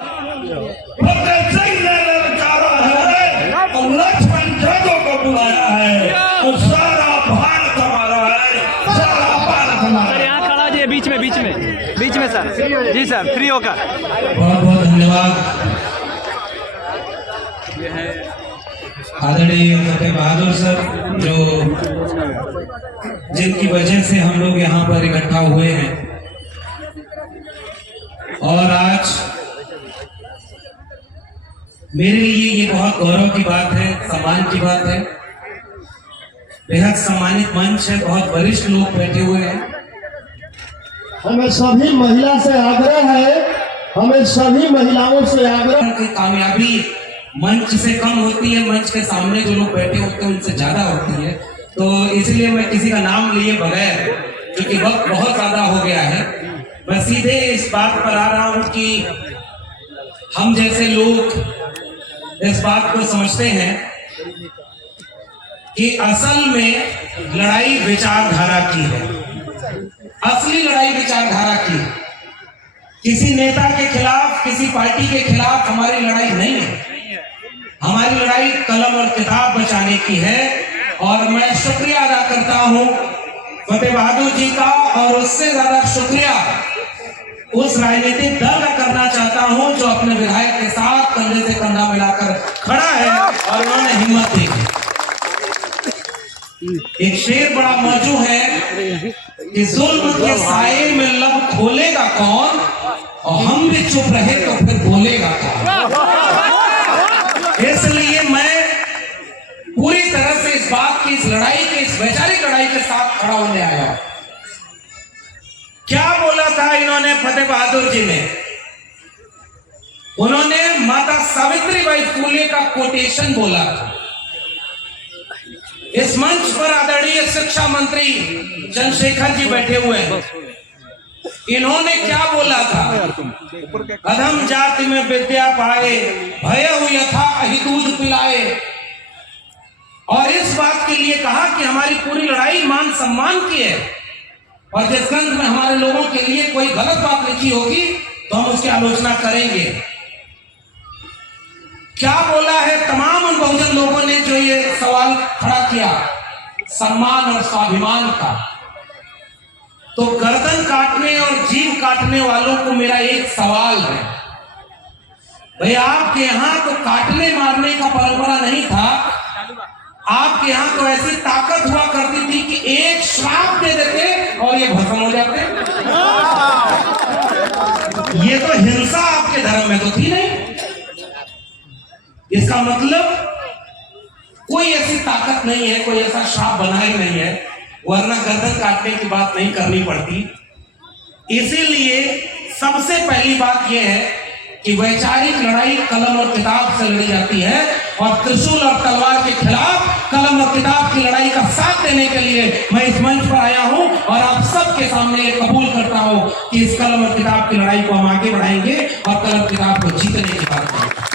लक्ष्मण जादव को बुलाया है और सारा भारत हमारा है, सारा भारत हमारा। सर यहाँ खड़ा जी, बीच में सर। जी सर, फ्री होकर। बहुत बहुत धन्यवाद। आदरणीय फतेह बहादुर सर, जिनकी वजह से हम लोग यहाँ पर इकट्ठा हुए हैं, और आज मेरे लिए ये बहुत गौरव की बात है, सम्मान की बात है। बेहद सम्मानित मंच है, बहुत वरिष्ठ लोग बैठे हुए हैं। हमें सभी महिला से आग्रह है, हमें सभी महिलाओं से आग्रह की कामयाबी मंच से कम होती है, मंच के सामने जो लोग बैठे होते हैं उनसे ज्यादा होती है। तो इसलिए मैं किसी का नाम लिए बगैर, क्योंकि वक्त बहुत ज्यादा हो गया है, मैं सीधे इस बात पर आ रहा हूं कि हम जैसे लोग इस बात को समझते हैं कि असल में लड़ाई विचारधारा की है। असली लड़ाई विचारधारा की, किसी नेता के खिलाफ, किसी पार्टी के खिलाफ हमारी लड़ाई नहीं है। हमारी लड़ाई कलम और किताब बचाने की है। और मैं शुक्रिया अदा करता हूं फतेह बहादुर जी का, और उससे ज्यादा शुक्रिया उस राजनीतिक दल का करना चाहता हूं जो अपने विधायक के साथ कंधे से कंधा मिलाकर खड़ा है और उन्होंने हिम्मत दी। एक शेर बड़ा मौजू है कि जुल्म के साए में लब खोलेगा कौन, और हम भी चुप रहे तो फिर बोलेगा कौन। इसलिए मैं पूरी तरह से इस बात की, इस लड़ाई के, इस वैचारिक लड़ाई के साथ खड़ा होने आया। क्या बोला था इन्होंने फतेह बहादुर जी ने? उन्होंने माता सावित्रीबाई फुले का कोटेशन बोला था। इस मंच पर आदरणीय शिक्षा मंत्री चंद्रशेखर जी बैठे हुए हैं। इन्होंने क्या बोला था? अधम जाति में विद्या पाए, भयउ यथा अहि दूध पिलाए। और इस बात के लिए कहा कि हमारी पूरी लड़ाई मान सम्मान की है, और जिस ग्रंथ में हमारे लोगों के लिए कोई गलत बात लिखी होगी तो हम उसकी आलोचना करेंगे। क्या बोला है तमाम उन बहुजन लोगों ने जो ये सवाल खड़ा किया सम्मान और स्वाभिमान का? तो गर्दन काटने और जीभ काटने वालों को मेरा एक सवाल है, भाई आपके यहां तो काटने मारने का परंपरा नहीं था, आपके यहां तो ऐसी ताकत हुआ करती थी कि एक श्राप दे देते और ये भस्म हो जाते। ये तो हिंसा आपके धर्म में तो थी नहीं। इसका मतलब कोई ऐसी ताकत नहीं है, कोई ऐसा श्राप बना ही नहीं है, वरना गर्दन काटने की बात नहीं करनी पड़ती। इसीलिए सबसे पहली बात यह है कि वैचारिक लड़ाई कलम और किताब से लड़ी जाती है, और त्रिशूल और तलवार के खिलाफ कलम और किताब की लड़ाई का साथ देने के लिए मैं इस मंच पर आया हूं, और आप सबके सामने ये कबूल करता हूं कि इस कलम और किताब की लड़ाई को हम आगे बढ़ाएंगे और कलम किताब को जीतने की बात करेंगे।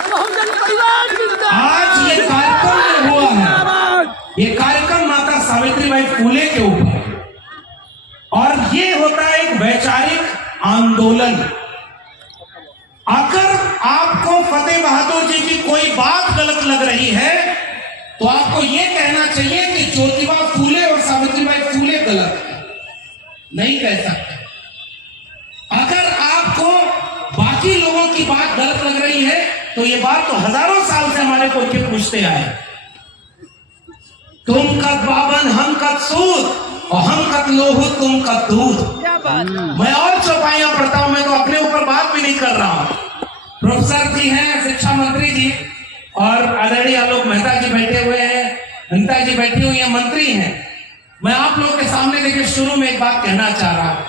आज ये कार्यक्रम हुआ है, ये कार्यक्रम माता सावित्रीबाई फुले के ऊपर, और ये होता है एक वैचारिक आंदोलन। अगर आपको फतेह बहादुर जी की कोई बात गलत लग रही है तो आपको यह कहना चाहिए कि ज्योतिबा फुले और सावित्रीबाई फुले गलत है, नहीं कह सकते। अगर आपको बाकी लोगों की बात गलत लग रही है तो ये बात तो हजारों साल से हमारे को पूछते आए, तुम कद बावन हम कद सूद और हम कद लोहू तुम कद दूध। मैं और चौपाइयां पढ़ता हूं, मैं तो अपने ऊपर बात भी नहीं कर रहा हूं। प्रोफेसर जी हैं, शिक्षा मंत्री जी, और आदरणीय आलोक मेहता जी बैठे हुए हैं, अनिता जी बैठी हुई हैं, मंत्री हैं। मैं आप लोगों के सामने देखिए शुरू में एक बात कहना चाह रहा हूं।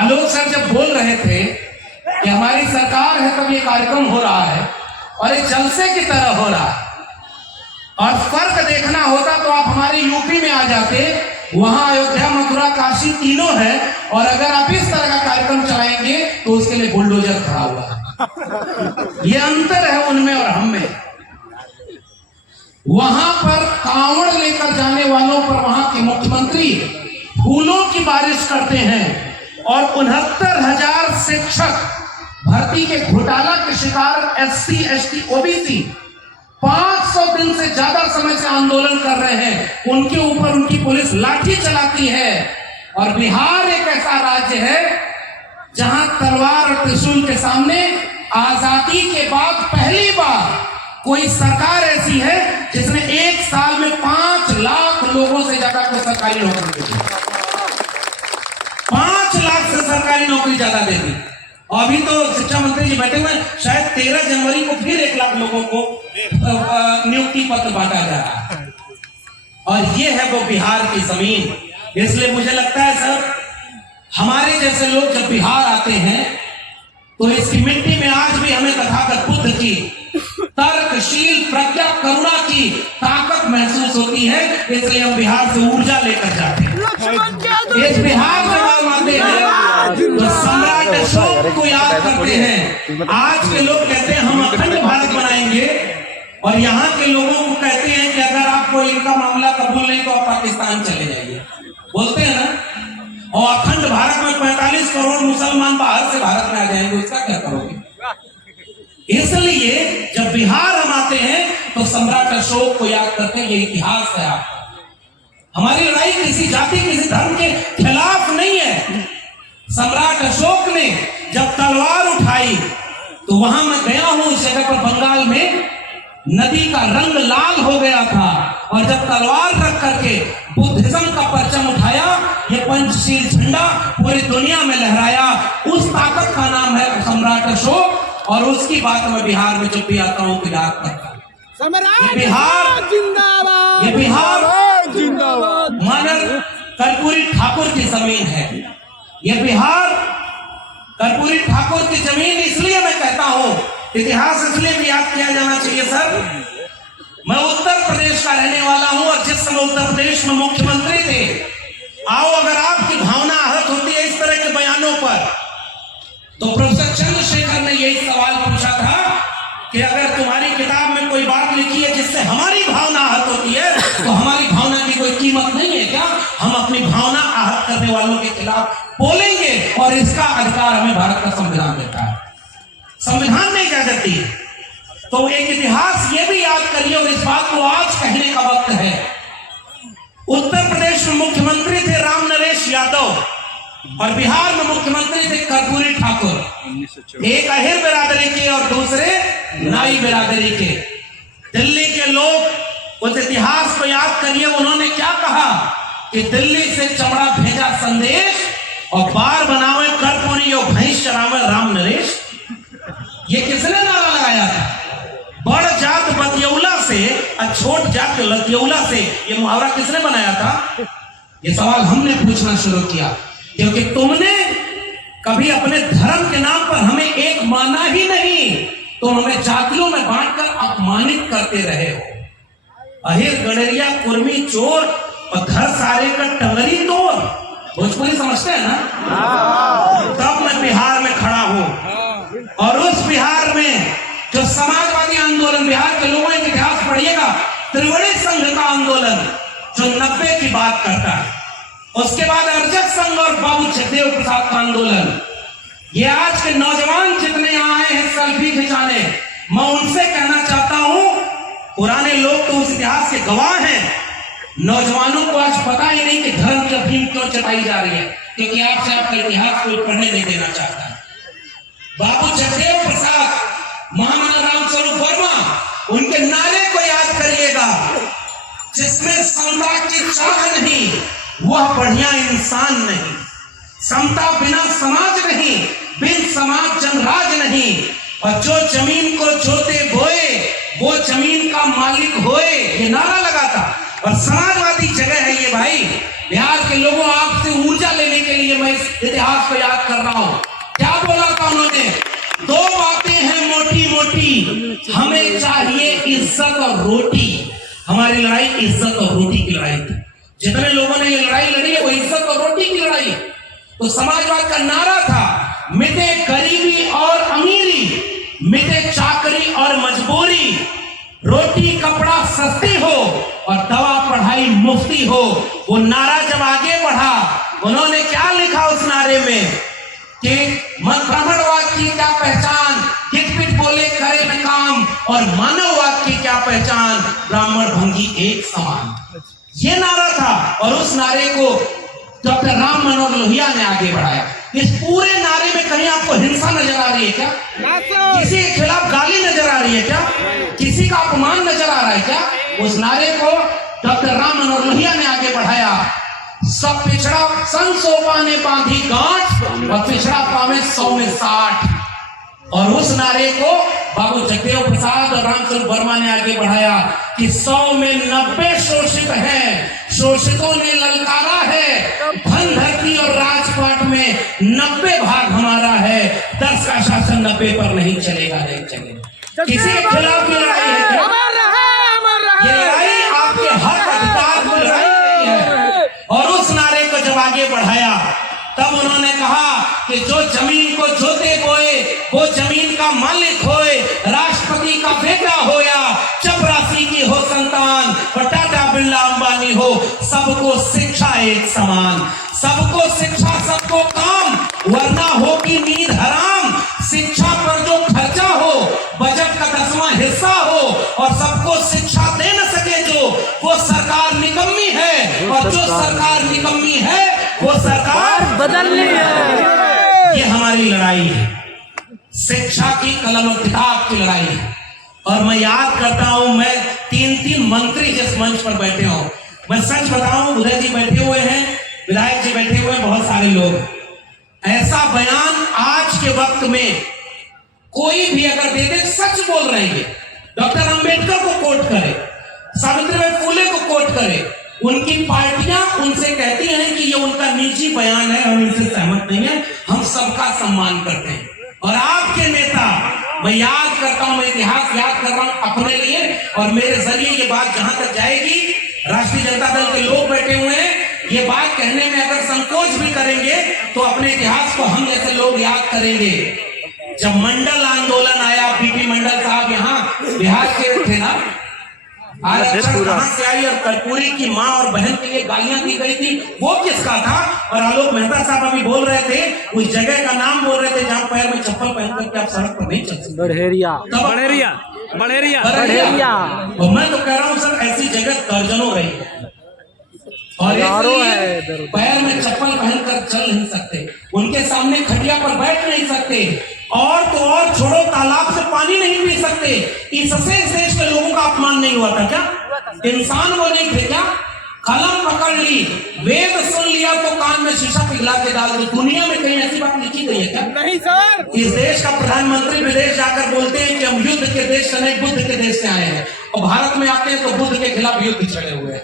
आलोक सर जब बोल रहे थे कि हमारी सरकार है तब ये कार्यक्रम हो रहा है, और एक जलसे की तरह हो रहा है, और फर्क देखना होता तो आप हमारे यूपी में आ जाते, वहां अयोध्या मथुरा काशी तीनों है, और अगर आप इस तरह का कार्यक्रम चलाएंगे तो उसके लिए बुलडोजर खड़ा हुआ है। ये अंतर है उनमें और हम में। वहां पर कांवड़ लेकर जाने वालों पर वहां के मुख्यमंत्री फूलों की बारिश करते हैं, और 69,000 शिक्षक भर्ती के घोटाला के शिकार SC ST OBC 500 दिन से ज्यादा समय से आंदोलन कर रहे हैं, उनके ऊपर उनकी पुलिस लाठी चलाती है। और बिहार एक ऐसा राज्य है जहां तलवार और त्रिशूल के सामने आजादी के बाद पहली बार कोई सरकार ऐसी है जिसने एक साल में 5 लाख लोगों से ज्यादा को सरकारी नौकरी दी। 5 लाख से सरकारी नौकरी ज्यादा दे दी। और अभी तो शिक्षा मंत्री जी बैठे हुए, शायद 13 जनवरी को फिर 1 लाख लोगों को नियुक्ति पत्र बांटा जा रहा है। और ये है वो बिहार की जमीन। इसलिए मुझे लगता है सर, हमारे जैसे लोग जब बिहार आते हैं तो इसकी मिट्टी में आज भी हमें तथागत बुद्ध की तर्कशील प्रज्ञा करुणा की ताकत महसूस होती है। इसलिए हम बिहार से ऊर्जा लेकर जाते हैं। इस बिहार से हम आते हैं तो सम्राट अशोक को याद करते हैं। आज के लोग कहते हैं हम अखंड भारत बनाएंगे, और यहाँ के लोगों को कहते हैं कि अगर आपको इनका मामला कबूल नहीं तो आप पाकिस्तान चले जाइए, बोलते हैं ना। और अखंड भारत में 45 करोड़ मुसलमान बाहर से भारत में आ जाएंगे, उसका क्या करोगे? इसलिए जब बिहार हम आते हैं तो सम्राट अशोक को याद करते हैं। ये इतिहास है आपका। हमारी लड़ाई किसी जाति किसी धर्म के खिलाफ नहीं है। सम्राट अशोक ने जब तलवार उठाई तो वहां मैं गया हूं, उस जगह पर बंगाल में नदी का रंग लाल हो गया था। और जब तलवार रख करके बुद्धिज्म का परचम उठाया, ये पंचशील झंडा पूरी दुनिया में लहराया, उस ताकत का नाम है सम्राट अशोक। और उसकी बात मैं बिहार में जब भी आता हूं तो याद करता हूं। ये बिहार जिंदाबाद, ये बिहार जिंदाबाद मानर कर्पूरी ठाकुर की जमीन है। ये बिहार कर्पूरी ठाकुर की जमीन। इसलिए मैं कहता हूं, इतिहास इसलिए भी याद किया जाना चाहिए सर। मैं उत्तर प्रदेश का रहने वाला हूं, और जिस समय उत्तर प्रदेश में मुख्यमंत्री थे, आओ अगर आपकी भावना आहत होती है इस तरह के बयानों पर, तो प्रोफेसर चंद्रशेखर ने यही सवाल पूछा था कि अगर तुम्हारी किताब में कोई बात लिखी है जिससे हमारी भावना आहत होती है, तो हमारी भावना की कोई कीमत नहीं है क्या? हम अपनी भावना आहत करने वालों के खिलाफ बोलेंगे, और इसका अधिकार हमें भारत का संविधान देता है। संविधान ने इजाजत दी। तो एक इतिहास ये भी याद करिए, और इस बात को आज कहने का वक्त है। उत्तर प्रदेश में मुख्यमंत्री थे राम नरेश यादव, और बिहार में मुख्यमंत्री थे कर्पूरी ठाकुर। एक अहिर बिरादरी के और दूसरे नाई बिरादरी के। दिल्ली के लोग उस इतिहास को याद करिए, उन्होंने क्या कहा कि दिल्ली से चमड़ा भेजा संदेश, और बार बनावे कर्पूरी और भैंस चरावे राम नरेश। ये किसने नारा लगाया था? बड़ जात बतियौला से और छोट जात लतियौला से। ये मुहावरा किसने बनाया था? ये सवाल हमने पूछना शुरू किया, क्योंकि तुमने कभी अपने धर्म के नाम पर हमें एक माना ही नहीं, तुम हमें जातियों में बांटकर अपमानित करते रहे हो। अहिर गणरिया कुर्मी चोर और घर सारे का टंगरी तोड़। भोजपुरी समझते हैं ना? तब मैं बिहार में खड़ा हूं, और उस बिहार में जो समाजवादी आंदोलन, बिहार के लोगों का इतिहास पढ़िएगा, त्रिवेणी संघ का आंदोलन जो 90 की बात करता है, उसके बाद अर्जक संघ और बाबू जगदेव प्रसाद का आंदोलन। ये आज के नौजवान जितने यहाँ आए हैं सेल्फी खिंचाने, मैं उनसे कहना चाहता हूं, पुराने लोग तो उस इतिहास के गवाह हैं, नौजवानों को आज पता ही नहीं कि धर्म की अफीम क्यों चटाई जा रही है, क्योंकि आपसे आपका इतिहास कोई पढ़ने नहीं देना चाहता है। बाबू जगदेव प्रसाद, महामना रामस्वरूप वर्मा, उनके नारे को याद करिएगा, जिसमें समता की चाह नहीं वह बढ़िया इंसान नहीं, समता बिना समाज नहीं, बिन समाज जनराज नहीं, और जो जमीन को जोते बोए वो जमीन का मालिक होए, ये नारा लगा था। और समाजवादी जगह है ये भाई। बिहार के लोगों, आपसे ऊर्जा लेने के लिए मैं इस इतिहास को याद कर रहा हूं। क्या बोला था उन्होंने? 2 बातें हैं मोटी मोटी, हमें चाहिए इज्जत और रोटी। हमारी लड़ाई इज्जत और रोटी की लड़ाई थी। जितने लोगों ने ये लड़ाई लड़ी है वो इज्जत और रोटी की लड़ाई। तो समाजवाद का नारा था, मिटे गरीबी और अमीरी, मिटे चाकरी और मजबूरी, रोटी कपड़ा सस्ती हो और दवा पढ़ाई मुफ्ती हो। वो नारा जब आगे बढ़ा, उन्होंने क्या लिखा उस नारे में? कि ब्राह्मणवाद की क्या पहचान, हित पिट बोले करे न काम, और मानववाद की क्या पहचान, ब्राह्मण भंगी एक समान। ये नारा था और उस नारे को डॉक्टर राम मनोहर लोहिया ने आगे बढ़ाया। इस पूरे नारे में कहीं आपको हिंसा नजर आ रही है क्या? किसी के खिलाफ गाली नजर आ रही है क्या? किसी का अपमान नजर आ रहा है क्या? उस नारे को डॉक्टर राम मनोहर लोहिया ने आगे बढ़ाया। सब पिछड़ा सन 100 पाने बांधी गांठ, और पिछड़ा पावे 100 में 60। और उस नारे को बाबू जगदेव प्रसाद और रामचंद्र वर्मा ने आगे बढ़ाया कि 100 में 90 शोषित हैं, शोषितों ने ललकारा है, धन धरती और राजपाट में 90 भाग हमारा है, 10 का शासन 90 पर नहीं चलेगा, नहीं चलेगा। किसी के खिलाफ भी लड़ाई है क्या? ये लड़ाई आपके हक अधिकार की लड़ाई नहीं है। और उस नारे को जब आगे बढ़ाया तब उन्होंने कहा कि जो जमीन को जोते बोए वो जमीन का मालिक होए, राष्ट्रपति का बेटा हो या चपरासी की हो संतान, और टाटा बिरला अंबानी हो, सबको शिक्षा एक समान। सबको शिक्षा सबको काम, वरना होगी नींद हराम। शिक्षा पर जो खर्चा हो बजट का 10वां हिस्सा हो, और सबको शिक्षा दे न सके जो, वो सरकार निकम्मी है। और जो सरकार निकम्मी है वो सरकार बदलनी है। ये हमारी लड़ाई है, शिक्षा की कलम और किताब की लड़ाई है। और मैं याद करता हूं, मैं 3 मंत्री जिस मंच पर बैठे हो, मैं सच बताऊं, उदय जी बैठे हुए हैं, विधायक जी बैठे हुए हैं, बहुत सारे लोग, ऐसा बयान आज के वक्त में कोई भी अगर दे दे, सच बोल रहे हैं। डॉक्टर अंबेडकर को कोट करे, सावित्रीबाई फुले को कोट करे, उनकी पार्टियां उनसे कहती हैं कि ये उनका निजी बयान है, हम इनसे सहमत नहीं है, हम सबका सम्मान करते हैं। और आपके नेता, मैं याद करता हूं, मैं इतिहास याद कर रहा हूं अपने लिए, और मेरे जरिए ये बात जहां तक जाएगी, राष्ट्रीय जनता दल के लोग बैठे हुए हैं, ये बात कहने में अगर संकोच भी करेंगे तो अपने इतिहास को हम जैसे लोग याद करेंगे। जब मंडल आंदोलन आया, बीपी मंडल साहब यहाँ बिहार के थे ना, आरक्षण कहां से आई, और कर्पूरी की मां और बहन के लिए गालियां दी गई थी, वो किसका था? और आलोक मेहता साहब अभी बोल रहे थे, उस जगह का नाम बोल रहे थे जहां पैर में चप्पल पहन करके आप सड़क पर नहीं चल सकते, बड़ेरिया। और मैं तो कह रहा हूं सर, ऐसी जगह दर्जनों रही है, और इसलिए पैर में चप्पल पहनकर चल नहीं सकते, उनके सामने खटिया पर बैठ नहीं सकते, और तो और छोड़ो, तालाब से पानी नहीं पी सकते। इससे इस देश के लोगों का अपमान नहीं हुआ था क्या? इंसान वो नहीं थे क्या? कलम पकड़ ली, वेद सुन लिया तो कान में शीशा पिघला के डाल दो। दुनिया में कहीं ऐसी बात लिखी गई है क्या? नहीं सर। इस देश का प्रधानमंत्री विदेश जाकर बोलते हैं कि हम युद्ध के देश से नहीं, बुद्ध के देश से आए हैं, और भारत में आते हैं तो बुद्ध के खिलाफ युद्ध छड़े हुए हैं।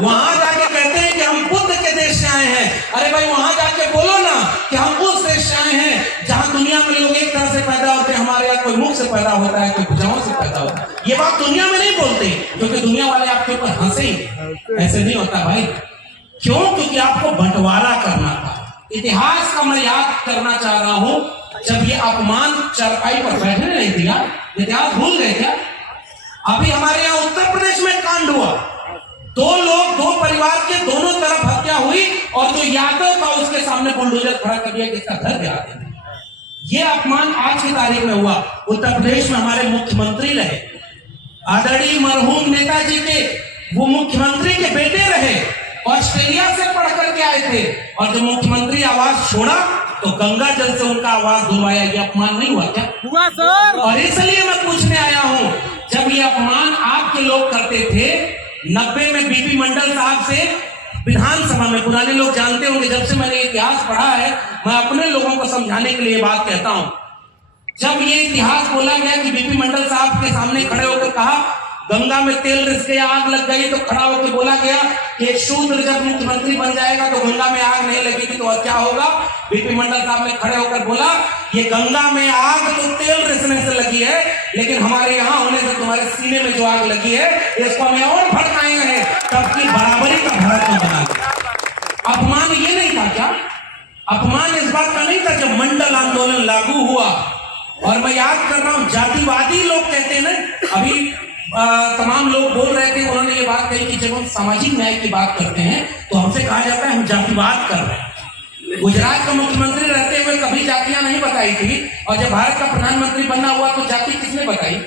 वहां जाके कहते हैं कि हम बुद्ध के देश से आए हैं। अरे भाई, वहां जाके बोलो ना कि हम उस देश से आए हैं जहां दुनिया में लोग एक तरह से पैदा होते हैं, हमारे यहाँ कोई मुख से पैदा होता है, कोई भुजाओं से पैदा होता है। ये बात दुनिया में नहीं बोलते, क्योंकि दुनिया वाले आपके ऊपर हंसे। ऐसे नहीं होता भाई। क्यों? क्योंकि आपको बंटवारा करना था। इतिहास का मैं याद करना चाह रहा हूं, जब ये अपमान चरपाई पर बैठने नहीं दिया, इतिहास भूल गए क्या? अभी हमारे यहाँ उत्तर प्रदेश में कांड हुआ, 2 लोग, 2 परिवार के दोनों तरफ हत्या हुई, और जो यादव था उसके सामने बुलडोजर खड़ा कर दिया कि इसका घर गिरा देंगे। ये अपमान आज की तारीख में हुआ। उत्तर प्रदेश में हमारे मुख्यमंत्री रहे, आदरणीय मरहूम नेताजी के वो मुख्यमंत्री के बेटे रहे, ऑस्ट्रेलिया से पढ़ करके आए थे, और जब मुख्यमंत्री आवाज छोड़ा तो गंगा जल से उनका आवाज धुलवाया। ये अपमान नहीं हुआ क्या? हुआ सर। और इसलिए मैं पूछने आया हूं, जब ये अपमान आपके लोग करते थे 90 में बीपी मंडल साहब से विधानसभा में, पुराने लोग जानते होंगे, जब से मैंने इतिहास पढ़ा है, मैं अपने लोगों को समझाने के लिए बात कहता हूं। जब ये इतिहास बोला गया कि बीपी मंडल साहब के सामने खड़े होकर कहा गंगा में तेल रिस गया, आग लग गई, तो खड़ा होकर बोला गया कि एक शूद्र जब मुख्यमंत्री बन जाएगा तो गंगा में आग नहीं लगेगी तो क्या होगा? बीपी मंडल साहब ने खड़े होकर बोला, ये गंगा में आग तो तेल रिसने से लगी है, लेकिन हमारे यहाँ होने से तुम्हारे सीने में जो आग लगी है इसको हमें और भड़काएंगे, तब की बराबरी का भारत में बना दिया। अपमान ये नहीं था क्या? अपमान इस बात का नहीं था जब मंडल आंदोलन लागू हुआ। और मैं याद कर रहा हूं, जातिवादी लोग कहते हैं ना, अभी तमाम लोग बोल रहे थे, उन्होंने ये बात कही कि जब हम सामाजिक न्याय की बात करते हैं तो हमसे कहा जाता है हम जातिवाद कर रहे हैं। गुजरात का मुख्यमंत्री रहते हुए कभी जातियां नहीं बताई थी, और जब भारत का प्रधानमंत्री बनना हुआ तो जाति किसने बताई?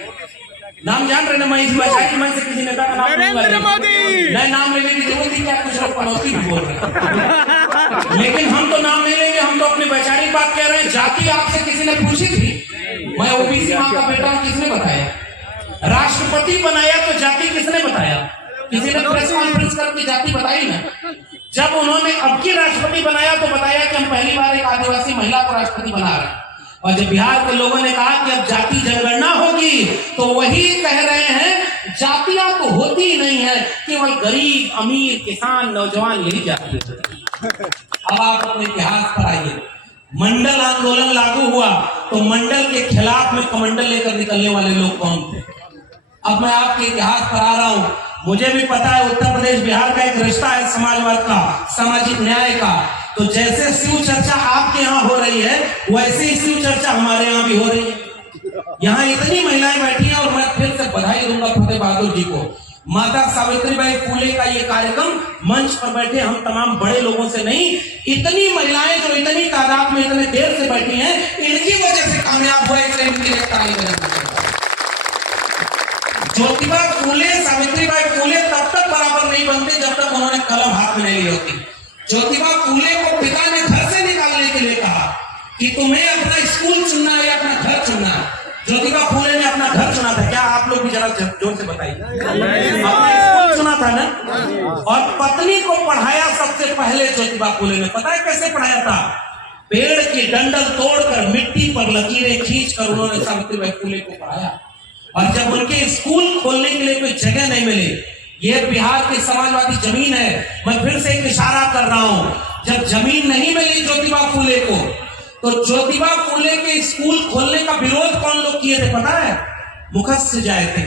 नाम जान रहे ना, मैं इस वैशाली मन से किसी नेता का नाम नरेंद्र मोदी। नए नाम लेने की जरूरत थी क्या? कुछ लोग पनौती भी बोल रहे हैं, लेकिन हम तो नाम नहीं लेंगे, हम तो अपनी वैचारिक बात कह रहे हैं। जाति आपसे किसी ने पूछी थी? मैं ओबीसी मां का बेटा हूं, किसने बताया? राष्ट्रपति बनाया तो जाति किसने बताया? किसी ने प्रेस कॉन्फ्रेंस करके जाति बताई ना? जब उन्होंने अब की राष्ट्रपति बनाया तो बताया कि हम पहली बार एक आदिवासी महिला को राष्ट्रपति बना रहे हैं। और जब बिहार के लोगों ने कहा कि अब जाति जनगणना होगी, तो वही कह रहे हैं जातियां तो होती ही नहीं है, केवल गरीब, अमीर, किसान, नौजवान यही जाति है। अब आप अपने इतिहास पर आइए। मंडल आंदोलन लागू हुआ तो मंडल के खिलाफ में कमंडल लेकर निकलने वाले लोग कौन थे? अब मैं आपके इतिहास पर आ रहा हूं। मुझे भी पता है उत्तर प्रदेश बिहार का एक रिश्ता है समाजवाद का, सामाजिक न्याय का। तो जैसे शिव चर्चा आपके यहाँ हो रही है, वैसे ही शिव चर्चा हमारे यहाँ भी हो रही है। यहाँ इतनी महिलाएं बैठी हैं, और मैं फिर से बधाई दूंगा फतेह बहादुर जी को। माता सावित्रीबाई फुले का ये कार्यक्रम मंच पर बैठे हम तमाम बड़े लोगों से नहीं, इतनी महिलाएं जो इतनी तादाद में इतने देर से बैठी हैं, इनकी वजह से कामयाब हुआ। इसलिए इनके लिए ताली बजाते हैं। ज्योतिबा फुले, सावित्रीबाई फुले तब तक बराबर नहीं बनते जब तक उन्होंने कलम हाथ में नहीं ली होती। ज्योतिबा फुले को पिता ने घर से निकालने के लिए कहा कि तुम्हें अपना स्कूल चुनना है या अपना घर चुनना है। ज्योतिबा फुले ने अपना घर चुना था। क्या आप लोग भी जरा जोर से बताइए? अपना स्कूल चुना था ना। और पत्नी को पढ़ाया सबसे पहले ज्योतिबा फुले ने। पता है कैसे पढ़ाया था? पेड़ की डंडल तोड़कर मिट्टी पर लकीरें खींचकर उन्होंने सावित्रीबाई फुले को पढ़ाया। और जब उनके स्कूल खोलने के लिए कोई जगह नहीं मिली, ये बिहार की समाजवादी जमीन है, मैं फिर से एक इशारा कर रहा हूं, जब जमीन नहीं मिली ज्योतिबा फुले को, तो ज्योतिबा फुले के स्कूल खोलने का विरोध कौन लोग किए थे पता है? मुखस्य जाए थे।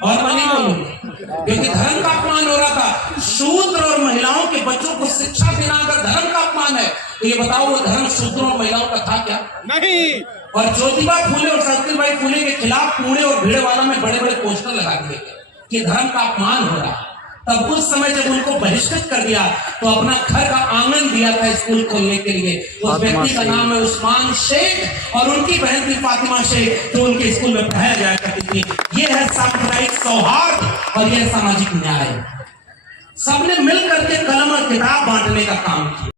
और मैं नहीं बोलूंगा क्योंकि धर्म का अपमान हो रहा था। शूद्र और महिलाओं के बच्चों को शिक्षा देना अगर धर्म का अपमान है, तो ये बताओ वो धर्म शूद्र और महिलाओं का था क्या? नहीं। और ज्योतिबा फुले और सावित्रीबाई फुले के खिलाफ पुणे और भिड़वाला में बड़े बड़े पोस्टर लगा दिए गए कि धर्म का अपमान हो रहा है। तब उस समय जब उनको बहिष्कृत कर दिया तो अपना घर का आंगन दिया था स्कूल खोलने के लिए। उस व्यक्ति का नाम है उस्मान शेख, और उनकी बहन थी फातिमा शेख, जो उनके स्कूल में पढ़ाया जाया करती थी। ये है सांप्रदायिक सौहार्द और यह सामाजिक न्याय। सबने मिल करके कलम और किताब बांटने का काम किया।